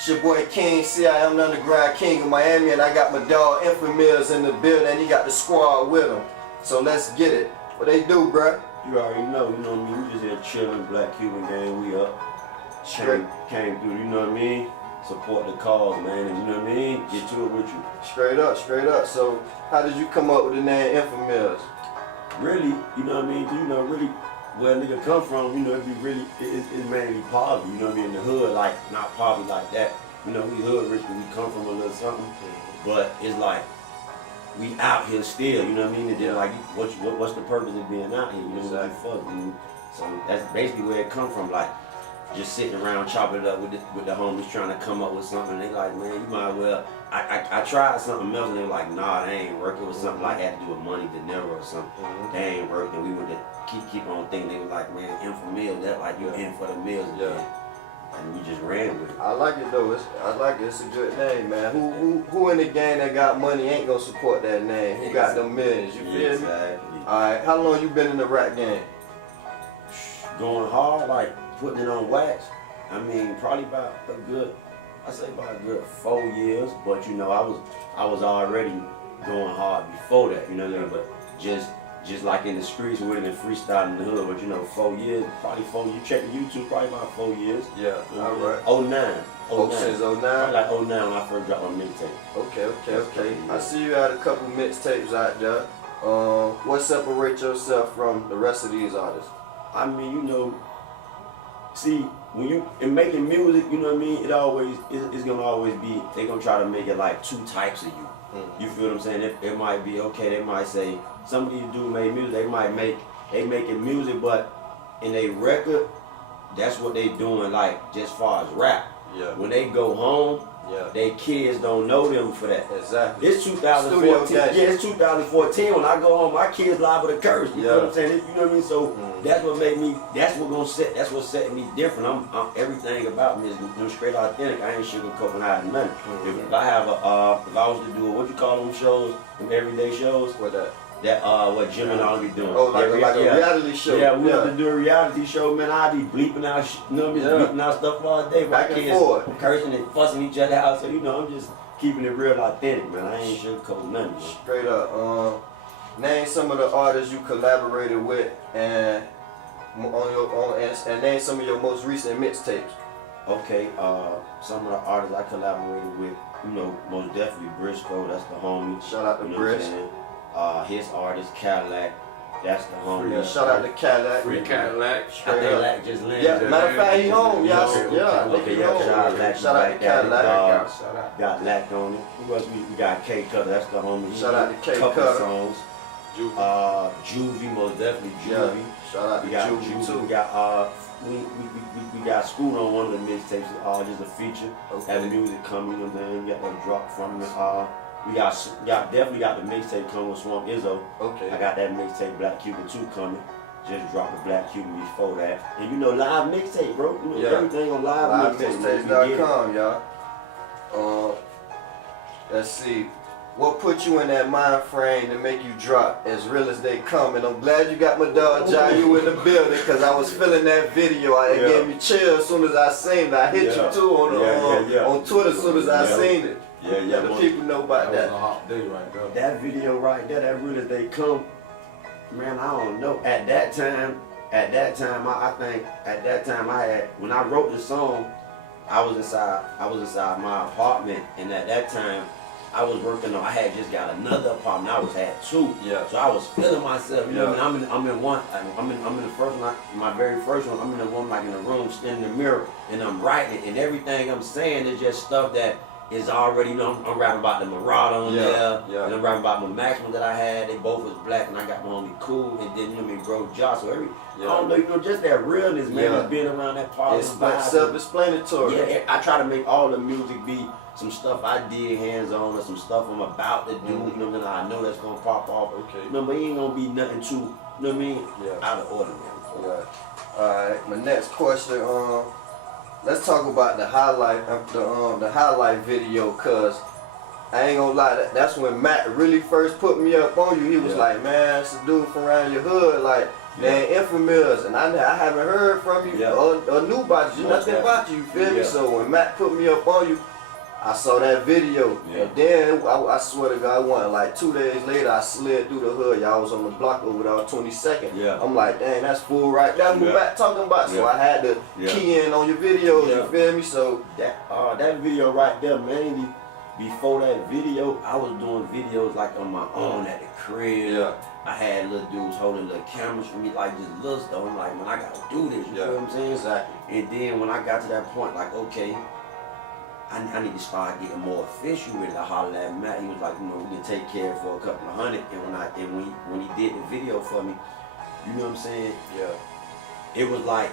It's your boy King, CIM the Underground King of Miami, and I got my dog In4Millz in the building. He got the squad with him. So let's get it. What they do, bruh? You already know, what I mean? We just here chilling, Black Cuban gang, we up. Came through, you know what I mean? Support the cause, man, and you know what I mean? Get to it with you. Straight up, straight up. So how did you come up with the name In4Millz? Really, you know what I mean? You know, really, where a nigga come from, you know, it's mainly poverty, you know what I mean? In the hood, like, not poverty like that. You know, we hood rich, but we come from a little something. But it's like, we out here still, you know what I mean? And then like, what's the purpose of being out here? You know what I mean? So that's basically where it come from, like, just sitting around chopping it up with the homies trying to come up with something. They like, man, you might as well. I tried something else and they were like, nah, they ain't working. It was something like had to do with money, dinero or something. They ain't working. We went to keep on thinking. They were like, man, In4Millz, that like you in for the meals again. And we just ran with it. I like it though. I like it. It's a good name, man. Who in the gang that got money ain't gonna support that name? Who got them millions? You feel me? Exactly. All right. How long you been in the rap game? Going hard, like putting it on wax. I mean, probably about a good 4 years. But you know, I was already going hard before that. You know what I mean? But just like in the streets, we in the freestyle in the hood. But you know, 4 years, probably 4 years. You check the YouTube, probably about 4 years. Yeah. All right. 09. Oh, since 09? Probably like 09 when I first dropped my mixtape. Okay. I see you had a couple mixtapes out there. What separates yourself from the rest of these artists? I mean, you know, see, when you in making music, you know what I mean, it's gonna always be, they gonna try to make it like two types of you. You feel what I'm saying? It might be okay, they might say, some of these dudes make music, they making music, but in a record, that's what they doing, like, just far as rap. Yeah. When they go home, they kids don't know them for that. Exactly. It's 2014. It's 2014. When I go home, my kids liable to curse. You know what I'm saying? You know what I mean? So that's what made me. That's what setting me different. I'm everything about me is straight authentic. I ain't sugarcoating hiding nothing. If I have if I was to do what you call them shows, them everyday shows. What that? What Jim and I be doing. Oh, like a reality show. Yeah, we have to do a reality show, man. I be bleeping out, bleeping out stuff all day. My kids cursing and fussing each other out. So, you know, I'm just keeping it real authentic, man. I ain't sugarcoating nothing, man. Straight up. Name some of the artists you collaborated with and name some of your most recent mixtapes. Okay, some of the artists I collaborated with, you know, most definitely Briscoe, that's the homie. Shout out to Brisk. His artist Cadillac, that's the homie. Yeah, shout out to Cadillac. Free Cadillac. Straight up. Lack just landed. Yeah, matter of fact, he home, y'all. Okay, Shout out to Cadillac. Got Lack on it. Who else? We got K Cutter, that's the homie. Shout out to K Couple Cutter. songs. Juvie, most definitely Juvie. Yeah. Shout out to Juvie too. We got we got Scoot on one of the mixtapes, just a feature. Have the music coming, you know what I'm saying? We got that drop from it. We definitely got the mixtape coming with Swamp Izzo. Okay. I got that mixtape Black Cuban 2 coming. Just dropped the Black Cuban before that. And you know, live mixtape, bro. You know, everything on live mixtapes.com, y'all. Let's see. What put you in that mind frame to make you drop As Real As They Come? And I'm glad you got my dog Jayu in the building, because I was feeling that video. It gave me chills as soon as I seen it. I hit you too on Twitter as soon as I seen it. The people know about that. That was a hot day right there. That video right there, that Real As They Come, man, I don't know. At that time, I think at that time I had, when I wrote the song, I was inside my apartment, and at that time I was working on, I had just got another apartment. I had 2. So I was feeling myself, you know what I mean? I'm in the first one, my very first one, I'm in the one, like in the room, standing in the mirror, and I'm writing, and everything I'm saying is just stuff that is already, you know, I'm rapping about the Marauder on there, and I'm rapping about my Maximum that I had. They both was black, and I got my homie Cool, and then, you know, me Bro Josh. So I don't know, you know, just that realness, man, just being around that part. It's like self-explanatory. Yeah, I try to make all the music be some stuff I did hands-on, or some stuff I'm about to do, you know, that I know that's gonna pop off. You know, but it ain't gonna be nothing too, you know what I mean, out of ordinary. Alright, my next question, let's talk about the highlight video, cause I ain't gonna lie, that's when Matt really first put me up on you. He was like, man, it's a dude from around your hood, like, Man, In4Millz, and I haven't heard from you Yeah. or knew about you, nothing about you, feel me? Yeah. So when Matt put me up on you, I saw that video, Yeah. and then I swear to God, like 2 days later, I slid through the hood. Y'all was on the block over there on 22nd. Yeah. I'm like, dang, that's fool right there. Who Yeah. Matt talking about? So Yeah. I had to Yeah. key in on your videos. Yeah. You feel me? So That video right there, mainly before that video, I was doing videos like on my own at the crib. Yeah. I had little dudes holding little cameras for me, like just little stuff. I'm like, man, I gotta do this. You feel what I'm saying? Exactly. And then when I got to that point, like, okay, I need to start getting more official with it. I hollered at Matt. He was like, you know, we can take care of it for a couple of hundred. And when he did the video for me, you know what I'm saying? Yeah. It was like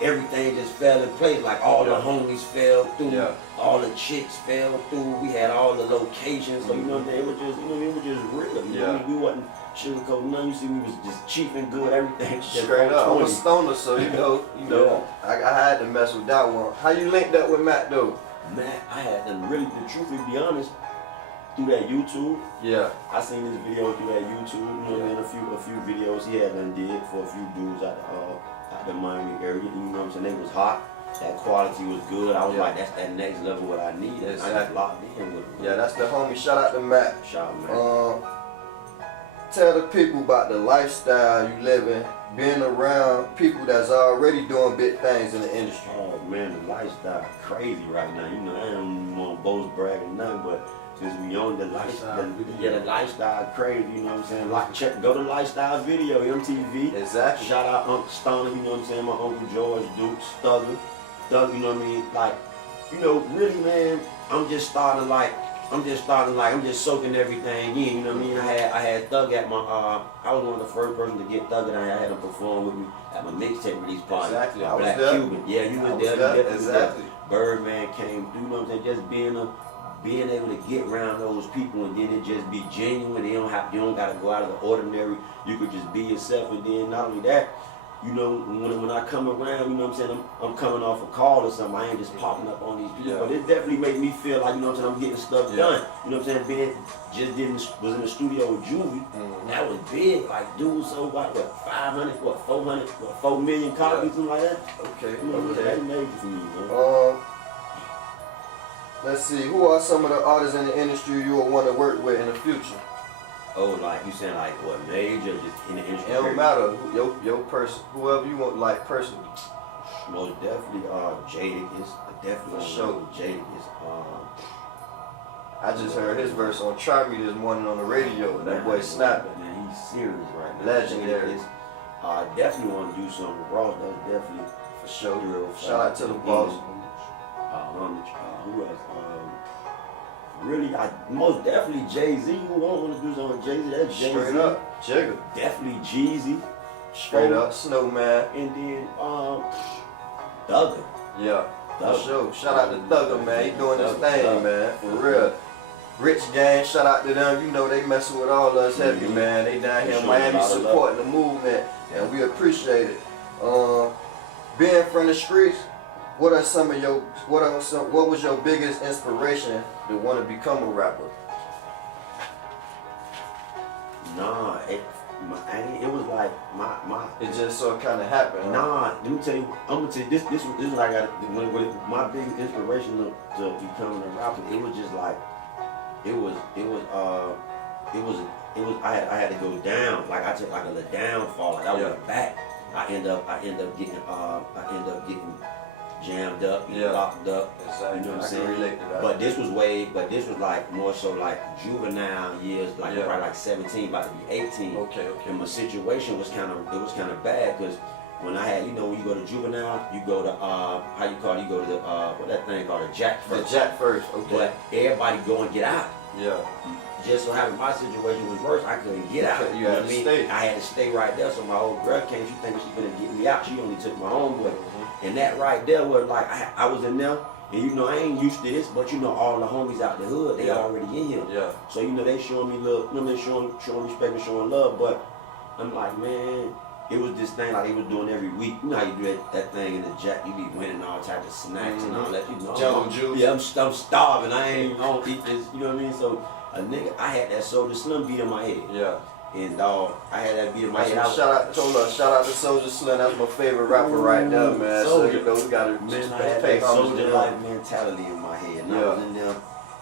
everything just fell in place. Like all the homies fell through, Yeah. all the chicks fell through. We had all the locations. So you know what I'm saying? It was just, you know, it was just real. You know what I mean? We wasn't sugarcoating nothing. You see, we was just cheap and good. Everything just Straight up. I'm a 20. stoner, so you know, I had to mess with that one. How you linked up with Matt though? Matt, I had to really, the truth, to be honest, through that YouTube. Yeah. I seen this video through that YouTube. You know what I mean? A few videos he had done did for a few dudes out the Miami area. You know what I'm saying? They was hot. That quality was good. I was like, that's that next level what I need. And I just locked in with it. Yeah, that's the homie. Shout out to Matt. Shout out, man. Tell the people about the lifestyle you live in, being around people that's already doing big things in the industry. Oh man, the lifestyle crazy right now. You know, I don't want to boast, brag, or nothing, but since we own the lifestyle, the lifestyle crazy. You know what I'm saying? Like, go to Lifestyle Video, MTV. Exactly. Shout out Uncle Stoner. You know what I'm saying? My Uncle George, Duke, Thugger, you know what I mean? Like, you know, really, man. I'm just soaking everything in, you know what I mean? I had Thug at my, I was one of the first person to get Thug, and I had him perform with me at my mixtape release party. Exactly, I was Black there. Cuban. Yeah, you I was was there. there, You definitely was there. exactly. Birdman came through, you know what I'm saying? Just being able to get around those people, and then it just be genuine. You don't gotta go out of the ordinary. You could just be yourself, and then not only that, you know, when I come around, you know what I'm saying, I'm coming off a call or something, I ain't just popping up on these people. Yeah. But it definitely made me feel like, you know what I'm saying, I'm getting stuff done. You know what I'm saying, was in the studio with Juvie. That was big, like dude sold about 500, 400, 4 million copies, something like that. Okay. You know, Okay. that made it for me, man. Let's see. Who are some of the artists in the industry you would want to work with in the future? Oh, like you saying like what, major, just in the industry? It don't matter. Your person, whoever you want, like personally. Most definitely, Jadakiss. I definitely For sure. want Jadakiss. I just heard his verse on Try Me this morning on the radio, and that boy snapping. Man, he's serious right now. Legendary. Jadakiss. I definitely want to do something with Ross. That's definitely For sure. real. Shout out to the boss. Who else? Really, most definitely Jay-Z. You won't want to do something with Jay-Z. That's Jay-Z. Straight up, Jigga. Definitely Jeezy. Straight up, Snowman. And then Thugger. Yeah, for Thugger. sure. Shout out to Thugger, man. He doing his thing, Thugger. man. For real. Rich Gang, shout out to them. You know they messing with all us heavy, man. They down here in Sure, Miami a lot of supporting the movement, and we appreciate it. Being from the streets, what was your biggest inspiration to want to become a rapper? Nah, it was like my. It just so kind of happened. Nah, let me tell you. I'm gonna tell you this is what I got. When my biggest inspiration to becoming a rapper, it was just like, I had to go down. Like I took like a little downfall. Like I went back. I end up getting jammed up, locked up. Exactly. You know what I'm I can saying? relate to that. But this was like more so like juvenile years, like probably like 17, about to be 18. Okay. And my situation was kind of bad because when I had, you know, when you go to juvenile, you go to how you call it? You go to the what that thing called, a jack first. The jack first. Okay. But everybody go and get out. Yeah. Just so happened my situation was worse. I couldn't get out. You know had what to I mean? stay. I had to stay right there. So my old girl came. She thinking she gonna get me out. She only took my homeboy. And that right there was like I was in there, and you know I ain't used to this, but you know all the homies out the hood, they already in here. Yeah. So you know they showing me love, you know they showing respect and showing love. But I'm like, man, it was this thing like they was doing every week. You know how you do that thing in the jack, you be winning all type of snacks and all that. You know, Jungle juice. Yeah, I'm starving. I don't eat this. You know what I mean? So a nigga, I had that Soda Slim beat in my head. Yeah. And I had that beat in my head. Shout out to Soulja Slim. That's my favorite rapper right now, man. So you know we gotta man, I had pay that homage soldier to life him. mentality in my head. And I was in there,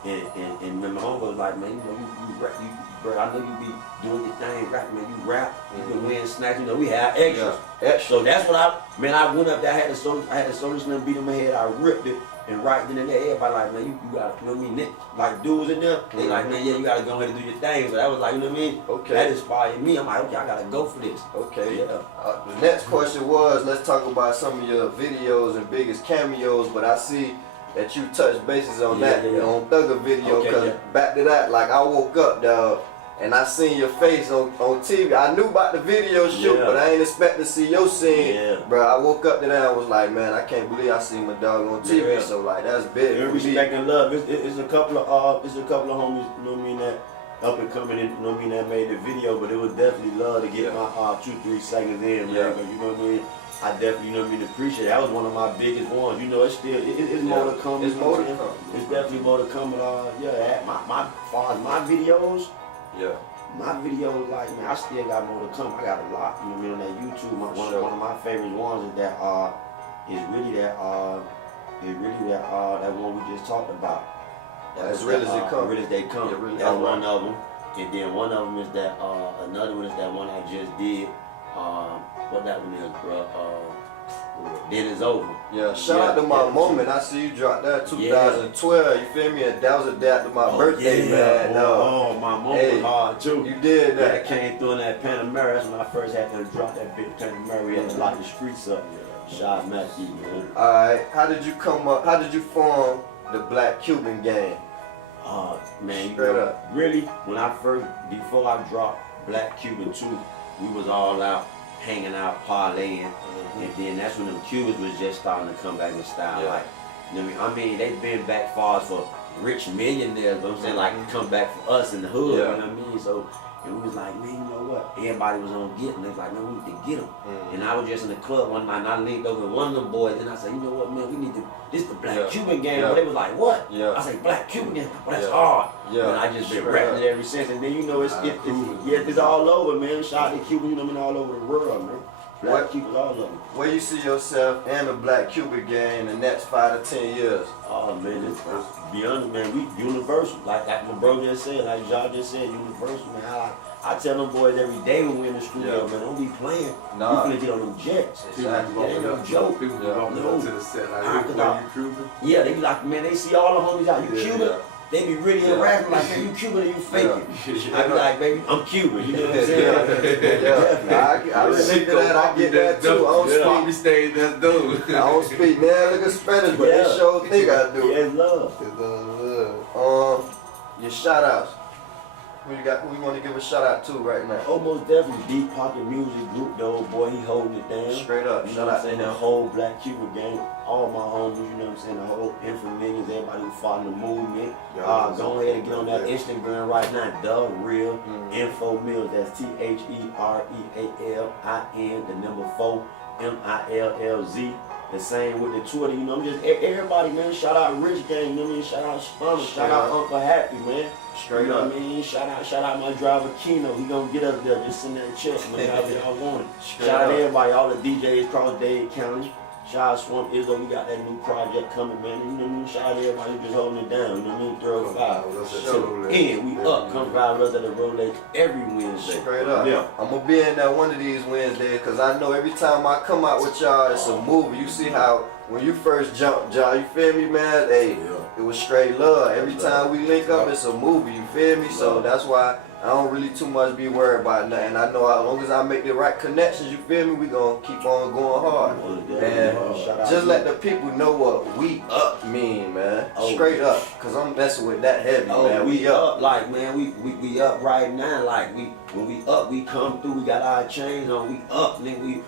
and my homie was like, man, you know, you rap, bro, I know you be doing your thing, rap, man. You rap, you can win snacks. You know, we have extras. So that's what I went up there. I had the Soulja Slim beat in my head. I ripped it. And right then and there, everybody like, man, you gotta, you know what I mean? Like dudes in there, they like, man, yeah, you gotta go ahead and do your thing. So that was like, you know what I mean? Okay. That inspired me. I'm like, okay, I gotta go for this. Okay. Yeah. The next question was, let's talk about some of your videos and biggest cameos. But I see that you touched bases on that on Thugger video. Cause back to that, like I woke up, dog. And I seen your face on TV. I knew about the video shoot, but I ain't expect to see your scene. Yeah. Bro, I woke up to that and was like, man, I can't believe I seen my dog on TV. Yeah. So like, that's big. Respect and love. It's a couple of homies, you know what I mean, that up and coming in, you know what I mean, that made the video, but it was definitely love to get my 2-3 seconds in, man. Cause you know what I mean. I definitely, you know what I mean, appreciate it. That was one of my biggest ones. You know, it's still, it's more to come. It's more to come. It's definitely more to come. My far as my videos. Yeah. My videos, like, man, I still got more to come. I got a lot, you know what I mean, on that YouTube. One of my favorite ones is that that one we just talked about. As real as it comes. Real as they come. Yeah, really That's one of them. And then one of them is that another one is that one I just did. What that one is, bro? Then It's Over. Yeah, shout out to my moment. I see you dropped that 2012. You feel me? And that was a day after my birthday, man. My moment was hard too. You did that. I came through in that Panamera. That's when I first had to drop that big Panamera. We had to lock the streets up. Shout out Matthew, man. Alright, how did you come up? How did you form the Black Cuban gang? Man, Straight up. Really, before I dropped Black Cuban 2, we was all out, hanging out, parlaying. And then that's when them Cubans was just starting to come back in style. Like, you know what I mean? They've been back far for rich millionaires, but I'm saying, like, come back for us in the hood, you know what I mean? So, and we was like, man, you know what? Everybody was on get them. They was like, man, we need to get them. And I was just in the club one night, and I linked over with one of them boys, and I said, you know what, man, we need to, this the Black Cuban gang. But they was like, what? I said, Black Cuban gang? Well, that's hard. And I just been rapping it ever since. And then, you know, it's all over, man. Shout out to Cuban, you know what I mean, all over the world, man. Black Cubans, all of them. Where you see yourself and the Black Cuban gang in the next 5 to 10 years? Oh man, it's beyond, man. We universal, like my bro just said, like y'all just said, universal, man. I tell them boys every day when we're in the studio, man, don't be playing. Nah. We finna get on them jets. Exactly. It ain't no joke. People walking up to the set like, you Cuban? Yeah, they be like, man, they see all the homies out. You Cuban? They be really harassing like, man, you Cuban or you faking? I be like, baby, I'm Cuban. You know what I'm saying? I relate to that. I get that too. I don't speak. Stay that dude. I don't speak man, look at Spanish, but they sure think I do. Yeah, it's love. Your shout outs. Who we want to give a shout out to right now? Almost definitely Deep Pocket Music Group, the old boy, he holding it down. Straight up, you shout know what out I'm saying? to The him. whole Black Cuban gang, all my homies, you know what I'm saying? The whole In4Millz, everybody who following the movement. Go ahead and get on that Instagram right now, The Real In4Millz. That's TheRealIn, the number 4, MILLZ. The same with the Twitter, you know, I'm just everybody, man. Shout out Rich Gang, you know what I mean? Shout out Spummer, shout out Uncle Happy, man. Straight you know up. what I mean? Shout out my driver Keno. He gonna get up there, just send that check, man. However y'all want it. Shout out everybody, all the DJs across Dade County. Shout out Swamp Izzo, we got that new project coming, man. You know what I mean? Shout out everybody who just holding it down, you know what I mean? Throw 5. So, we up. Come ride with us at the Rolex every Wednesday. Straight up. Yeah. I'm gonna be in that one of these Wednesdays because I know every time I come out with y'all, it's a movie. You see how when you first jumped, y'all, you feel me, man? Hey, it was straight love. Every time we link up, it's a movie. You feel me? So that's why I don't really too much be worried about nothing. I know as long as I make the right connections, you feel me, we gonna keep on going hard. And just let the people know what we up mean, man. Straight up, cause I'm messing with that heavy, man. We up, like, man, we up right now. Like, when we up, we come through, we got our chains on, we up, then we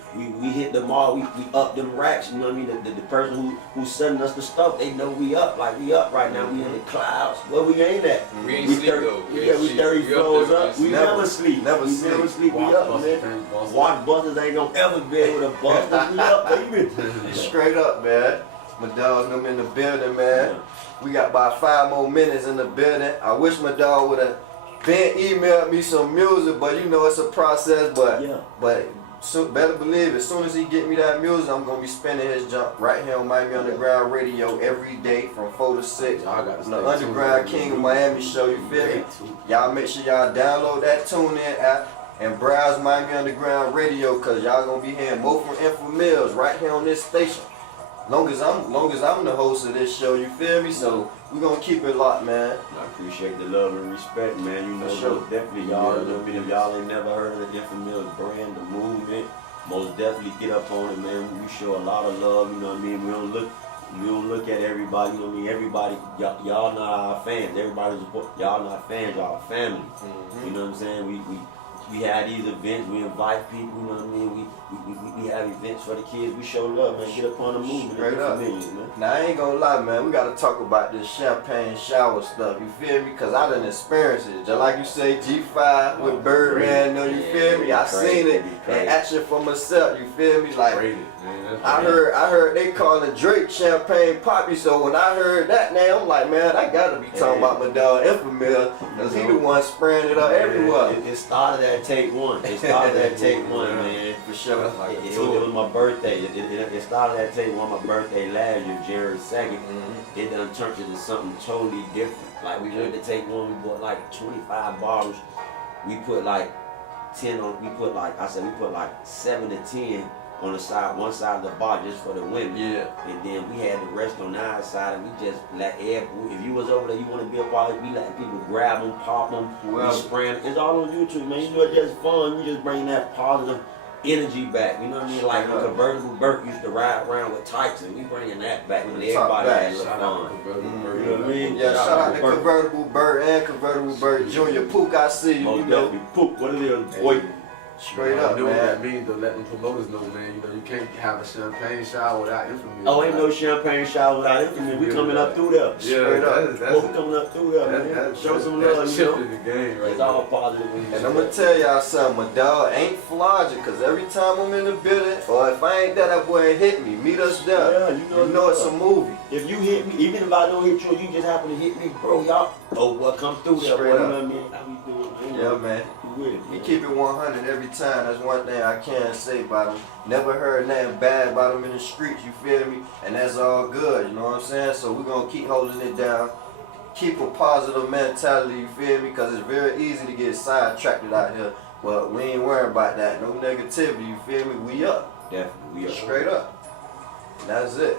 hit the mall, we up them racks, you know what I mean? The person who's sending us the stuff, they know we up, like we up right now, we in the clouds. Where we ain't at? We ain't sleep though. We 30 floors up. We never sleep. Never We sleep. We up, man. Watch busters ain't gonna ever be able to bust us. We up, baby. Straight up, man. My dog, them in the building, man. We got about 5 more minutes in the building. I wish my dog would have Ben emailed me some music, but you know it's a process. But Yeah. so better believe, as soon as he get me that music, I'm gonna be spinning his jump right here on Miami Underground Radio every day from 4 to 6. Y'all gotta On stay the tuned. Underground King of Miami show, you feel me? Y'all make sure y'all download that TuneIn app and browse Miami Underground Radio, cause y'all gonna be hearing more from In4Millz right here on this station. Long as I'm the host of this show, you feel me? So we gonna keep it locked, man. I appreciate the love and respect, man. You know, For sure. most definitely y'all. If y'all ain't never heard of the In4Millz brand, the movement, most definitely get up on it, man. We show a lot of love. You know what I mean? We don't look at everybody. You know what I mean? Everybody, y'all not our fans. Everybody's y'all not fans. Y'all are family. You know what I'm saying? We have these events, we invite people, you know what I mean? We have events for the kids, we show love, man. Get up on the movement. Straight up. Man. Now I ain't gonna lie, man, we gotta talk about this champagne shower stuff, you feel me? Cause I done experienced it. Just like you say, G5 with Birdman, you feel me? I seen it in action for myself, you feel me? Like, Rated, man. I heard they calling Drake champagne poppy, so when I heard that now, I'm like, man, I gotta be talking about my dog In4Millz, cause he the one spraying it up everywhere. It started at take one. It started at take one, man. For sure. It was my birthday. It started at take one, my birthday last year, January 2nd. It done turned into something totally different. Like we went to take one, we bought like 25 bottles. We put like 10 on, we put like 7 to 10 on the side, one side of the bar just for the women. Yeah. And then we had the rest on our side, and we just let everybody, if you was over there, you want to be a part of it, we let people grab them, pop them, Well, we spraying. It's all on YouTube, man. You know, it's just fun. You just bring that positive energy back. You know what I mean? Like when Convertible Burt used to ride around with tights, and we bringing that back when everybody had a little fun. You know what I mean? Yeah, shout out to Convertible Burt and Convertible Burt Jr. Pook, I see you, Most you know. definitely. Poop, what it is, boy. Straight up, know what that man. means, though, let them promoters know, man. You know, you can't have a champagne shower without In4Millz. Oh, ain't no champagne shower without it. We coming up through there. Yeah, Straight up. that's We coming up through there, man. Show some love, that's you know. shifting the game, right? It's all positive. And I'm gonna tell y'all something, my dog ain't flogging, cause every time I'm in the building, or if I ain't there, that boy hit me. Meet us there. Yeah, You know it's a movie. If you hit me, even if I don't hit you, you just happen to hit me, bro, y'all. Oh, what come through there, Straight boy? You up. know what I mean? How we doing, man? Yeah, man. We with it, He man. keep it 100 every time. That's one thing I can say about him. Never heard nothing bad about him in the streets, you feel me? And that's all good, you know what I'm saying? So we're gonna keep holding it down. Keep a positive mentality, you feel me? Because it's very easy to get sidetracked out here. But we ain't worried about that. No negativity, you feel me? We up. Definitely, we are. Straight up. And that's it.